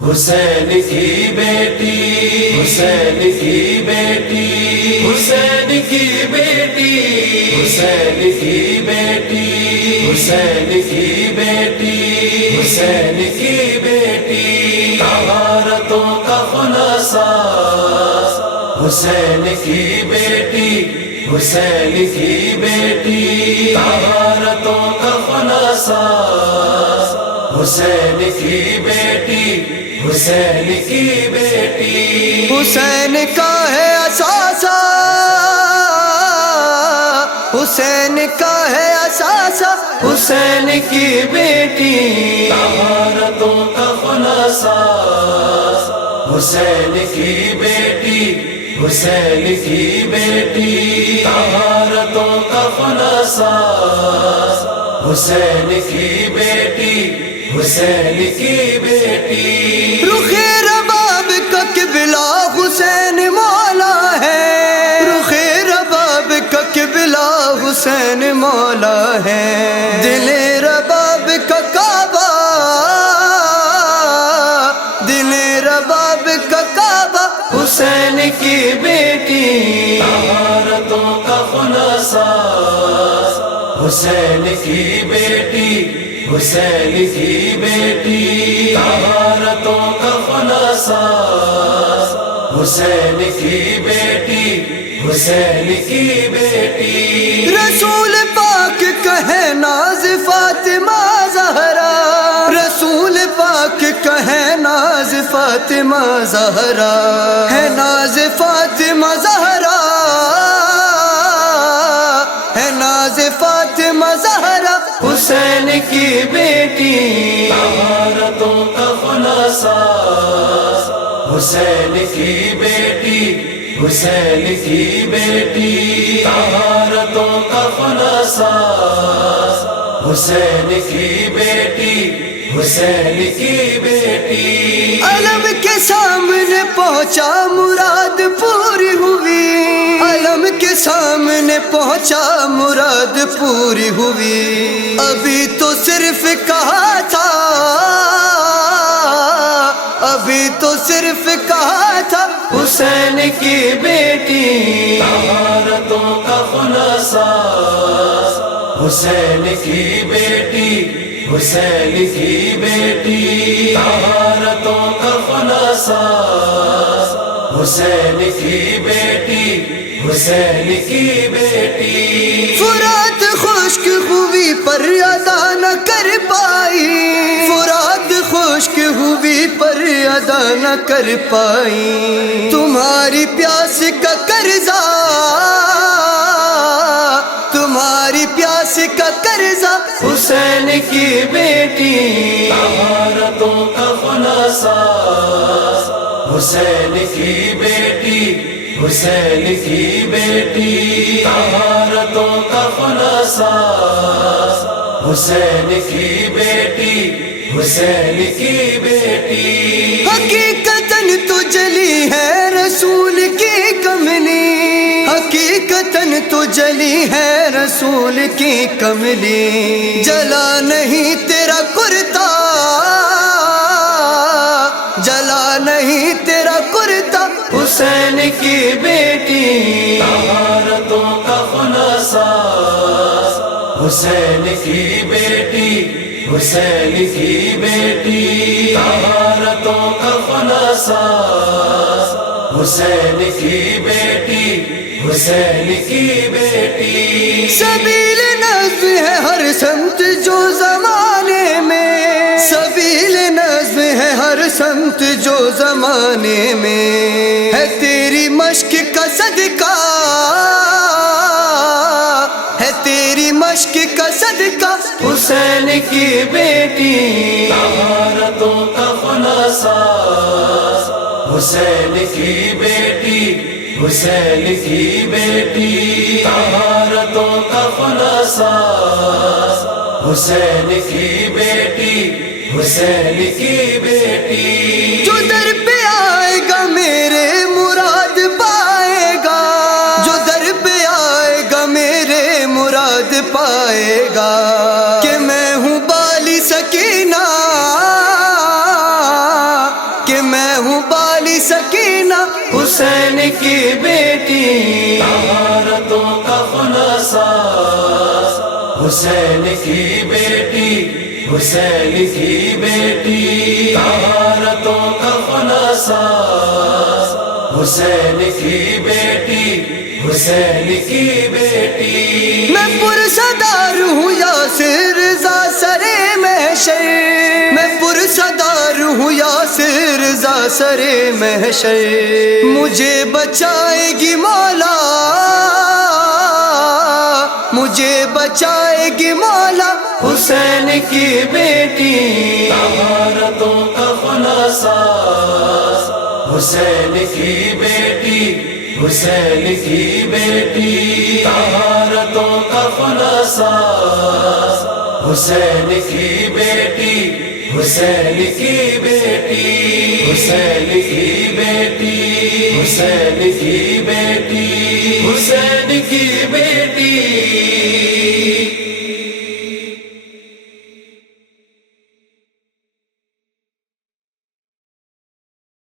حسین کی بیٹی، حسین کی بیٹی، حسین کی بیٹی، حسین کی بیٹی، حسین کی بیٹی، حسین کی بیٹی، طہارتوں کا خلاصہ حسین کی بیٹی، حسین کی بیٹی، طہارتوں کا خلاصہ حسین کی بیٹی، حسین کی بیٹی، حسین کا ہے اثاثہ، حسین کا ہے اثاثہ، حسین کی بیٹی، طہارتوں کا خلاصہ حسین کی بیٹی، حسین کی بیٹی، طہارتوں کا خلاصہ حسین کی بیٹی، حسین کی بیٹی، رخ رباب کا قبلہ حسین مولا ہے، رخ رباب کا قبلہ حسین مولا ہے، دل رباب کا کعبہ، دل رباب کا کعبہ حسین کی بیٹی، طہارتوں کا خلاصہ حسین کی بیٹی، حسین کی بیٹی، طہارتوں کا خلاصہ حسین کی بیٹی، حسین کی بیٹی، رسول پاک کہے ناز فاطمہ زہرا، رسول پاک کہے ناز فاطمہ زہرا، ہے ناز فاطمہ زہرا، ہے ناز فاطمہ زہرا حسین کی بیٹی، طہارتوں کا خلاصہ حسین کی بیٹی، حسین کی بیٹی، طہارتوں کا خلاصہ حسین کی بیٹی، حسین کی بیٹی، علم کے سامنے پہنچا مراد پوری ہوئی، علم کے سامنے پہنچا مراد پوری ہوئی، ابھی تو صرف کہا تھا، ابھی تو صرف کہا تھا حسین کی بیٹی، طہارتوں کا خلاصہ حسین کی بیٹی، حسین کی بیٹی، طہارتوں کا خلاصہ حسین کی بیٹی، حسین کی بیٹی، فرات خشک ہوئی پر ادا نہ کر پائی، فرات خشک ہوئی پر ادا نہ کر پائی، تمہاری پیاس کا قرضہ، تمہاری پیاس کا قرضہ حسین کی بیٹی، طہارتوں کا خلاصہ حسین کی بیٹی، حسین کی بیٹی، طہارتوں کا خلاصہ حسین کی بیٹی، حسین کی بیٹی، حقیقتاً تو جلی ہے رسول کی کملی، حقیقتاً تو جلی ہے رسول کی کملی، جلا نہیں تیرا کرتا، جلا نہیں تیرا کرتا حسین کی بیٹی، طہارتوں کا خلاصہ حسین کی بیٹی، حسین کی بیٹی، طہارتوں کا خلاصہ حسین کی بیٹی، حسین کی بیٹی، سبیل نظم ہے ہر سمت جو زمانے میں، سبیل نظم ہے ہر سمت جو زمانے میں، ہے تیری مشق کا صدقہ، ہے تیری مشق کا صدقہ حسین کی بیٹی، طہارتوں کا خلاصہ حسین کی بیٹی، حسین کی بیٹی، طہارتوں کا خلاصہ حسین کی بیٹی، حسین کی بیٹی، جو در پہ آئے گا میرے مراد پائے گا، جو در پہ آئے گا میرے مراد پائے گا، کہ میں ہوں بالی سکینہ، حسین کی بیٹی طہارتوں کا خلاصہ حسین کی بیٹی حسین کی بیٹی طہارتوں کا خلاصہ حسین کی بیٹی حسین کی بیٹی میں پرصدار ہوں یاسر رضا سرے محشر میں پرصدار ہوں یاسر رضا سرے محشر مجھے بچائے گی مولا مجھے بچائے گی مولا حسین کی بیٹی طہارتوں کا خلاصہ حسین کی بیٹی حسین کی بیٹی طہارتوں کا خلاصہ حسین کی بیٹی حسین کی بیٹی حسین کی بیٹی حسین کی بیٹی حسین کی بیٹی